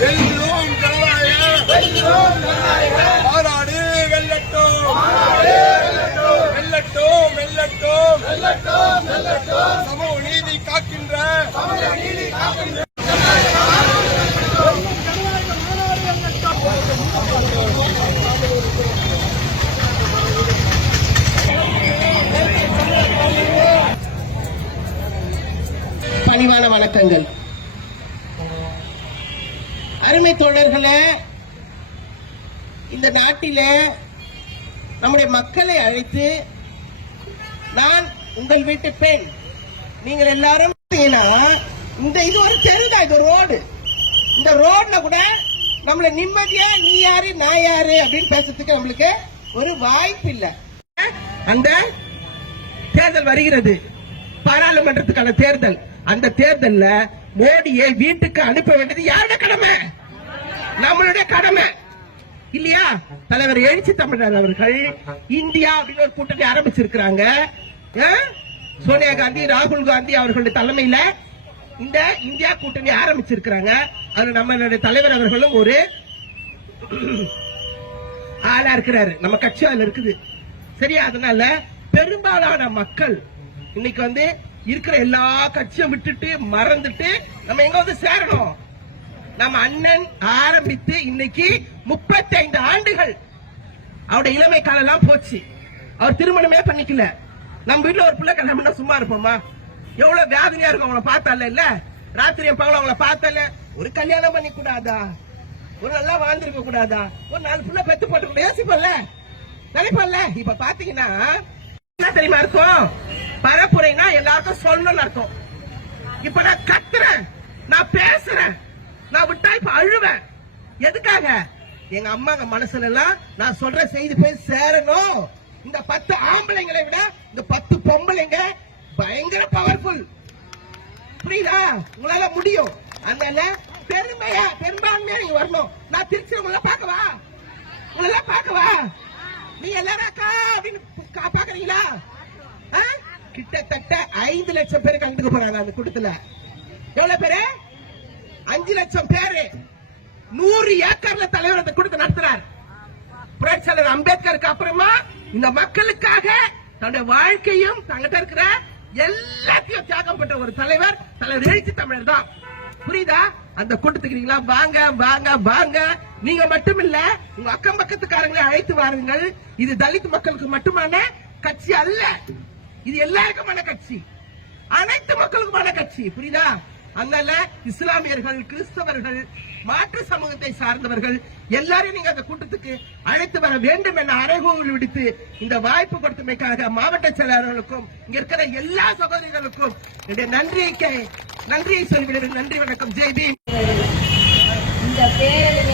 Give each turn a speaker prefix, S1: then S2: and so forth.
S1: வெல்லும் ஜனநாயக மாநாடு வெல்லட்டும் வெல்லட்டும் வெல்லட்டும் சமூக நீதி காக்கின்ற
S2: பணிவான வணக்கங்கள். அருமை தோழர்களே இந்த நாட்டிலே நம்முடைய மக்களை அழைத்து நான் உங்கள் வீட்டு பெண். நீங்கள் எல்லாரும் இந்த இது ஒரு தெருதான் இது ரோடு. இந்த ரோட்ல கூட நம்மள நிம்மதியா நீ யாரு நான் யாரு அப்படின்னு பேசுறதுக்கு நம்மளுக்கு ஒரு வாய்ப்பு இல்லை. அந்த தேர்தல் வருகிறது. பாராளுமன்றத்துக்கான தேர்தல். அந்த தேர்தல்ல மோடியை வீட்டுக்கு அனுப்ப வேண்டியது யாருடைய கடமை? நம்மளுடைய கடமை. இல்லையா? தலைவர் எழுச்சி தமிழர் அவர்கள் இந்தியா அப்படின்னு ஒரு கூட்டணி ஆரம்பிச்சிருக்கிறாங்க. சோனியா காந்தி ராகுல் காந்தி அவர்களுடைய தலைமையில இந்த இந்தியா கூட்டணி ஆரம்பிச்சிருக்கிறாங்க. அது நம்மளுடைய தலைவர் அவர்களும் ஒரு ஆளா இருக்கிறாரு. நம்ம கட்சி அதுல இருக்குது. சரியா? அதனால பெரும்பாலான மக்கள் இன்னைக்கு வந்து இருக்கிற எல்லா கட்சியும் விட்டுட்டு மறந்துட்டு நம்ம எங்க வந்து சேரணும்? நம்ம அண்ணன் ஆரம்பித்து இன்னைக்கு 35 ஆண்டுகள் அவருடைய இளமை காலம் எல்லாம் போச்சு. அவர் திருமணமே பண்ணிக்கல. நம்ம வீட்டுல ஒரு பிள்ளை கல்யாணம் பண்ணா சும்மா இருப்போமா? எவ்வளவு வேதனையா இருக்கும் அவங்கள பார்த்தால இல்ல? ராத்திரி பகல அவங்கள பார்த்தால ஒரு கல்யாணம் பண்ணி கூடாதா ஒரு நல்லா வாழ்ந்திருக்க கூடாதா? ஒரு நாலு புள்ள பெத்து போட்டு யோசிப்பல்ல நினைப்பல்ல இப்ப பாத்தீங்கன்னா என்ன தெரியுமா இருக்கும்? பரப்புரைனா சொல்லணும்னு அர்த்தம். இப்ப நான் கத்துறேன் நான் பேசுறேன் நான் விட்டா இப்ப அழுவேன். எதுக்காக? எங்க அம்மாங்க மனசுல எல்லாம் நான் சொல்ற செய்தி போய் சேரணும். இந்த பத்து ஆம்பளைங்களை விட இந்த பத்து பொம்பளைங்க பயங்கர பவர்ஃபுல் புரியுதா? உங்களால முடியும். அதனால பெருமையா? பெரும்பான்மையா நீங்க வரணும். நான் திருச்சி உங்களை பார்க்கவா? உங்களை பார்க்கவா? நீ எல்லாரும் அக்கா அப்படின்னு பாக்குறீங்களா கிட்டத்தட்ட ஐந்து லட்சம் பேர் கலந்துக்க போறாங்க அந்த கூட்டத்துல. எவ்வளவு பேரு? அஞ்சு லட்சம் பேரு. நூறு ஏக்கர்ல தலைவர் அந்த கூட்டத்தை நடத்தினார் புரட்சியாளர் அம்பேத்கருக்கு அப்புறமா இந்த மக்களுக்காக தன்னுடைய வாழ்க்கையும் தங்கிட்ட இருக்கிற எல்லாத்தையும் தியாகம் பண்ற ஒரு தலைவர் தலைவர் எழுச்சி தமிழர் தான். புரியுதா? அந்த கூட்டத்துக்கு வாங்க வாங்க வாங்க. நீங்க மட்டும் இல்ல உங்க அக்கம் பக்கத்துக்காரங்களை அழைத்து வாருங்கள். இது தலித் மக்களுக்கு மட்டுமான கட்சி அல்ல. இது எல்லாருக்குமான கட்சி. அனைத்து மக்களுக்குமான கட்சி புரியுதா? அதனால இஸ்லாமியர்கள் கிறிஸ்தவர்கள் மாற்று சமூகத்தை சார்ந்தவர்கள் எல்லாரையும் நீங்க அந்த கூட்டத்துக்கு அழைத்து வர வேண்டும் என அறைகூவல் விடுத்து இந்த வாய்ப்பு கொடுத்தமைக்காக மாவட்ட செயலாளர்களுக்கும் இங்க இருக்கிற எல்லா சகோதரிகளுக்கும் என்னுடைய நன்றியை நன்றியை சொல்லிவிடுகிறேன். நன்றி வணக்கம். ஜெய்பீம்
S3: இந்த பேரணியை